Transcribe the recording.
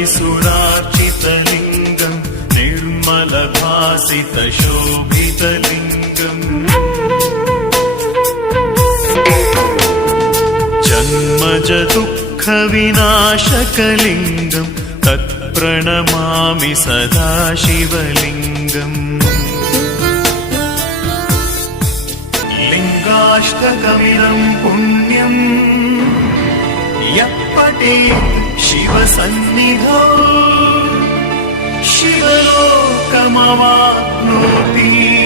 हरिसुरार्चितलिङ्गम् निर्मलभासितशोभितलिङ्गम् जन्मज दुःखविनाशकलिङ्गम् तत्प्रणमामि सदा शिवलिङ्गम् लिङ्गाष्टकमिदम् पुण्यम् यः पठेत् शिवसन्निधौ शिवलोकमवाप्नोति